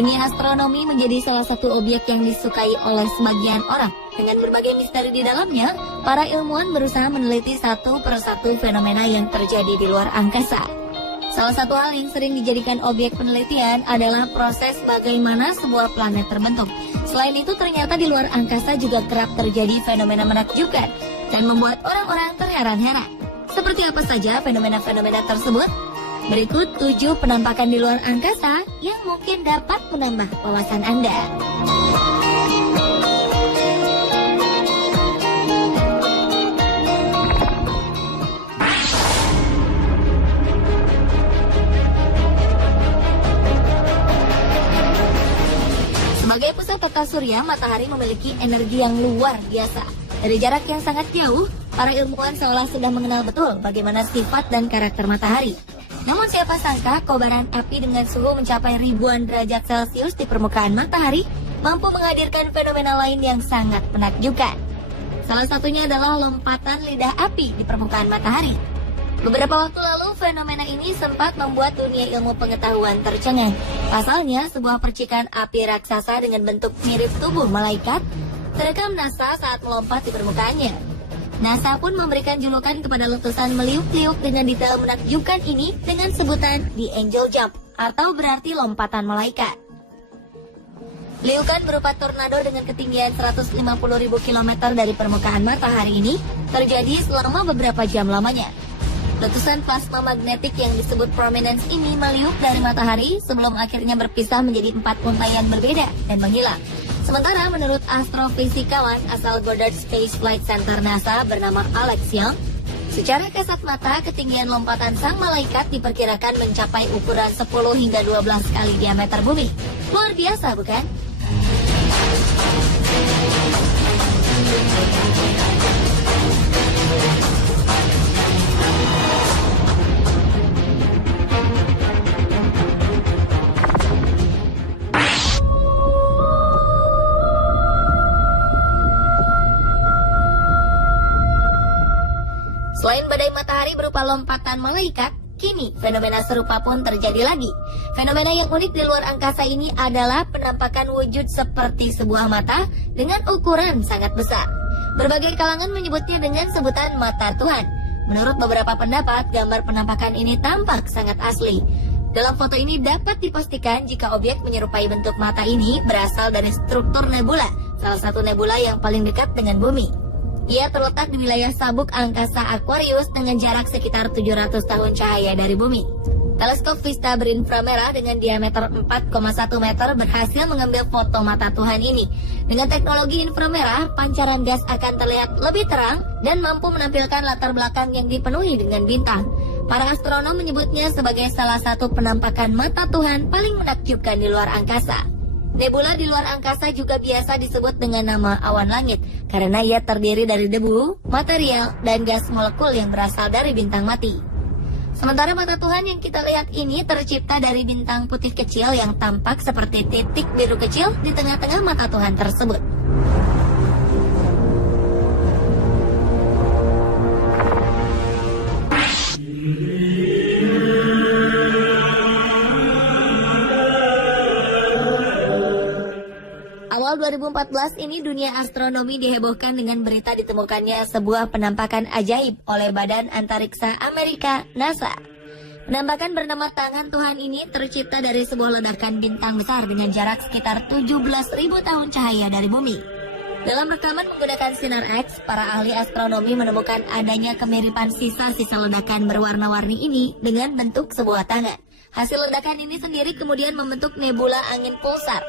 Dunia astronomi menjadi salah satu objek yang disukai oleh sebagian orang. Dengan berbagai misteri di dalamnya, para ilmuwan berusaha meneliti satu persatu fenomena yang terjadi di luar angkasa. Salah satu hal yang sering dijadikan objek penelitian adalah proses bagaimana sebuah planet terbentuk. Selain itu, ternyata di luar angkasa juga kerap terjadi fenomena menakjubkan dan membuat orang-orang terheran-heran. Seperti apa saja fenomena-fenomena tersebut? Berikut 7 penampakan di luar angkasa yang mungkin dapat menambah wawasan Anda. Sebagai pusat tata surya, matahari memiliki energi yang luar biasa. Dari jarak yang sangat jauh, para ilmuwan seolah sudah mengenal betul bagaimana sifat dan karakter matahari. Namun siapa sangka kobaran api dengan suhu mencapai ribuan derajat Celcius di permukaan matahari mampu menghadirkan fenomena lain yang sangat menakjubkan. Salah satunya adalah lompatan lidah api di permukaan matahari. Beberapa waktu lalu fenomena ini sempat membuat dunia ilmu pengetahuan tercengang. Pasalnya sebuah percikan api raksasa dengan bentuk mirip tubuh malaikat terekam NASA saat melompat di permukaannya. NASA pun memberikan julukan kepada letusan meliuk-liuk dengan detail menakjubkan ini dengan sebutan The Angel Jump atau berarti lompatan malaikat. Liukan berupa tornado dengan ketinggian 150.000 km dari permukaan matahari ini terjadi selama beberapa jam lamanya. Letusan plasma magnetik yang disebut prominence ini meliuk dari matahari sebelum akhirnya berpisah menjadi 4 untaian berbeda dan menghilang. Sementara menurut astrofisikawan asal Goddard Space Flight Center NASA bernama Alex Young, secara kasat mata ketinggian lompatan sang malaikat diperkirakan mencapai ukuran 10 hingga 12 kali diameter bumi. Luar biasa, bukan? Selain badai matahari berupa lompatan malaikat, kini fenomena serupa pun terjadi lagi. Fenomena yang unik di luar angkasa ini adalah penampakan wujud seperti sebuah mata dengan ukuran sangat besar. Berbagai kalangan menyebutnya dengan sebutan mata Tuhan. Menurut beberapa pendapat, gambar penampakan ini tampak sangat asli. Dalam foto ini dapat dipastikan jika objek menyerupai bentuk mata ini berasal dari struktur nebula, salah satu nebula yang paling dekat dengan bumi. Ia terletak di wilayah sabuk angkasa Aquarius dengan jarak sekitar 700 tahun cahaya dari bumi. Teleskop Vista berinframerah dengan diameter 4,1 meter berhasil mengambil foto mata Tuhan ini. Dengan teknologi inframerah, pancaran gas akan terlihat lebih terang dan mampu menampilkan latar belakang yang dipenuhi dengan bintang. Para astronom menyebutnya sebagai salah satu penampakan mata Tuhan paling menakjubkan di luar angkasa. Nebula di luar angkasa juga biasa disebut dengan nama awan langit karena ia terdiri dari debu, material, dan gas molekul yang berasal dari bintang mati. Sementara mata Tuhan yang kita lihat ini tercipta dari bintang putih kecil yang tampak seperti titik biru kecil di tengah-tengah mata Tuhan tersebut. Awal 2014 ini dunia astronomi dihebohkan dengan berita ditemukannya sebuah penampakan ajaib oleh Badan Antariksa Amerika, NASA. Penampakan bernama Tangan Tuhan ini tercipta dari sebuah ledakan bintang besar dengan jarak sekitar 17.000 tahun cahaya dari bumi. Dalam rekaman menggunakan sinar X, para ahli astronomi menemukan adanya kemiripan sisa-sisa ledakan berwarna-warni ini dengan bentuk sebuah tangan. Hasil ledakan ini sendiri kemudian membentuk nebula angin pulsar,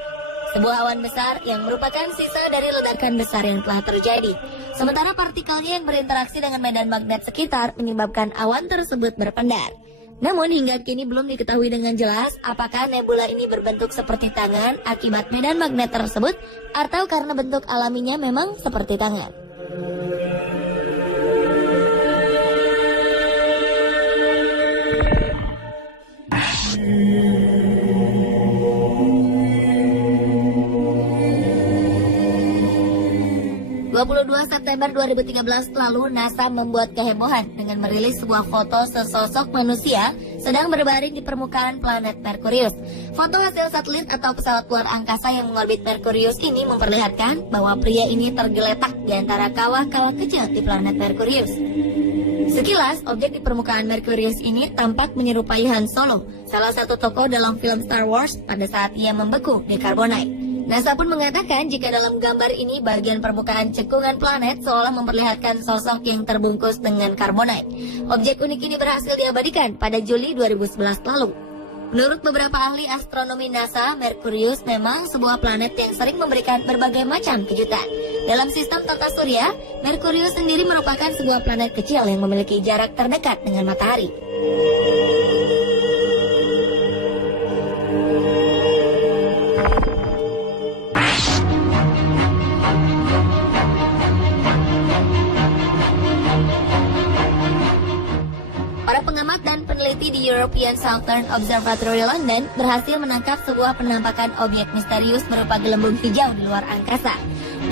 sebuah awan besar yang merupakan sisa dari ledakan besar yang telah terjadi. Sementara partikelnya yang berinteraksi dengan medan magnet sekitar menyebabkan awan tersebut berpendar. Namun hingga kini belum diketahui dengan jelas apakah nebula ini berbentuk seperti tangan akibat medan magnet tersebut atau karena bentuk alaminya memang seperti tangan. September 2013 lalu, NASA membuat kehebohan dengan merilis sebuah foto sesosok manusia sedang berbaring di permukaan planet Merkurius. Foto hasil satelit atau pesawat luar angkasa yang mengorbit Merkurius ini memperlihatkan bahwa pria ini tergeletak di antara kawah-kawah kecil di planet Merkurius. Sekilas, objek di permukaan Merkurius ini tampak menyerupai Han Solo, salah satu tokoh dalam film Star Wars pada saat ia membeku di Carbonite. NASA pun mengatakan jika dalam gambar ini bagian permukaan cekungan planet seolah memperlihatkan sosok yang terbungkus dengan karbonite. Objek unik ini berhasil diabadikan pada Juli 2011 lalu. Menurut beberapa ahli astronomi NASA, Merkurius memang sebuah planet yang sering memberikan berbagai macam kejutan. Dalam sistem tata surya, Merkurius sendiri merupakan sebuah planet kecil yang memiliki jarak terdekat dengan matahari. Peneliti di European Southern Observatory London berhasil menangkap sebuah penampakan objek misterius berupa gelembung hijau di luar angkasa.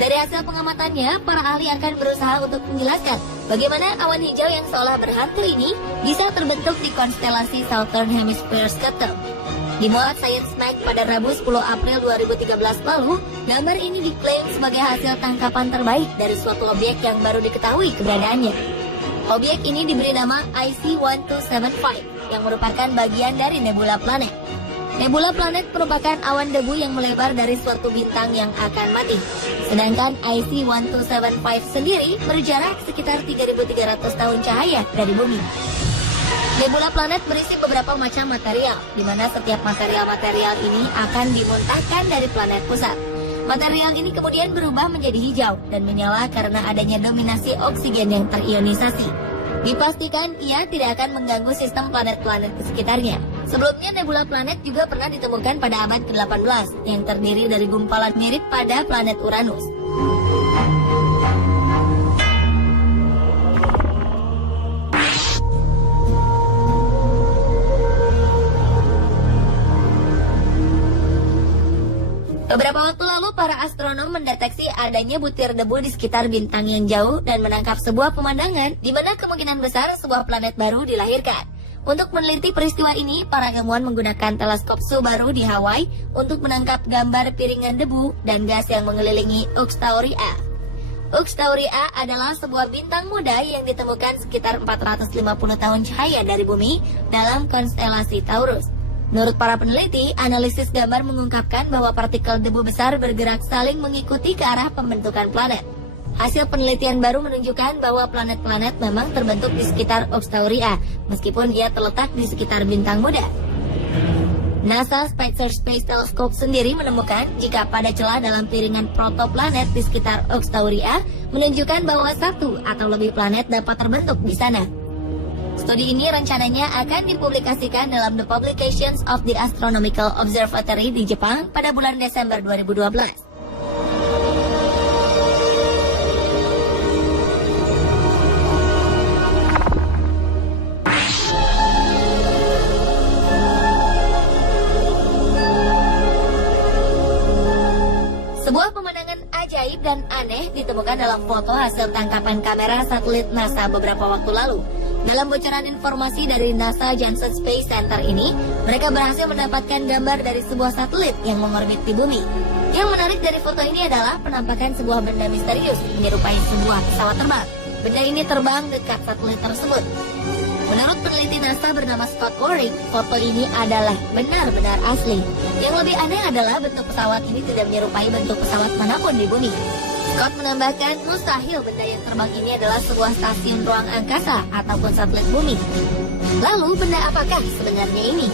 Dari hasil pengamatannya, para ahli akan berusaha untuk menjelaskan bagaimana awan hijau yang seolah berhantu ini bisa terbentuk di konstelasi Southern Hemisphere Scatter. Dimuat Science Mag pada Rabu 10 April 2013 lalu, gambar ini diklaim sebagai hasil tangkapan terbaik dari suatu objek yang baru diketahui keberadaannya. Objek ini diberi nama IC-1275 yang merupakan bagian dari nebula planet. Nebula planet merupakan awan debu yang melebar dari suatu bintang yang akan mati. Sedangkan IC-1275 sendiri berjarak sekitar 3.300 tahun cahaya dari bumi. Nebula planet berisi beberapa macam material, di mana setiap material-material ini akan dimuntahkan dari planet pusat. Material ini kemudian berubah menjadi hijau dan menyala karena adanya dominasi oksigen yang terionisasi. Dipastikan ia tidak akan mengganggu sistem planet-planet di sekitarnya. Sebelumnya nebula planet juga pernah ditemukan pada abad ke-18 yang terdiri dari gumpalan mirip pada planet Uranus. Beberapa waktu lalu, para astronom mendeteksi adanya butir debu di sekitar bintang yang jauh dan menangkap sebuah pemandangan di mana kemungkinan besar sebuah planet baru dilahirkan. Untuk meneliti peristiwa ini, para ilmuwan menggunakan teleskop Subaru di Hawaii untuk menangkap gambar piringan debu dan gas yang mengelilingi Uxtauria A. Uxtauria A adalah sebuah bintang muda yang ditemukan sekitar 450 tahun cahaya dari bumi dalam konstelasi Taurus. Menurut para peneliti, analisis gambar mengungkapkan bahwa partikel debu besar bergerak saling mengikuti ke arah pembentukan planet. Hasil penelitian baru menunjukkan bahwa planet-planet memang terbentuk di sekitar Uxtauria, meskipun ia terletak di sekitar bintang muda. NASA Spitzer Space Telescope sendiri menemukan jika pada celah dalam piringan protoplanet di sekitar Uxtauria menunjukkan bahwa satu atau lebih planet dapat terbentuk di sana. Studi ini rencananya akan dipublikasikan dalam The Publications of the Astronomical Observatory di Jepang pada bulan Desember 2012. Sebuah pemandangan ajaib dan aneh ditemukan dalam foto hasil tangkapan kamera satelit NASA beberapa waktu lalu. Dalam bocoran informasi dari NASA Johnson Space Center ini, mereka berhasil mendapatkan gambar dari sebuah satelit yang mengorbit di bumi. Yang menarik dari foto ini adalah penampakan sebuah benda misterius menyerupai sebuah pesawat terbang. Benda ini terbang dekat satelit tersebut. Menurut peneliti NASA bernama Scott Waring, foto ini adalah benar-benar asli. Yang lebih aneh adalah bentuk pesawat ini tidak menyerupai bentuk pesawat manapun di bumi. Scott menambahkan mustahil benda yang terbang ini adalah sebuah stasiun ruang angkasa ataupun satelit bumi. Lalu benda apakah sebenarnya ini?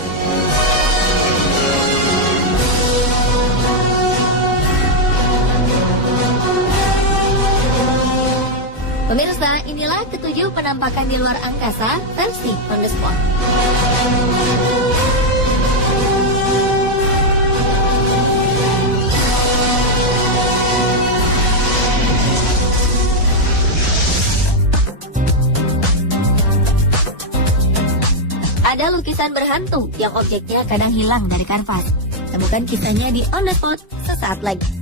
Pemirsa, inilah ketujuh penampakan di luar angkasa versi on the spot. Ada lukisan berhantu yang objeknya kadang hilang dari kanvas. Temukan kisahnya di On The Spot sesaat lagi.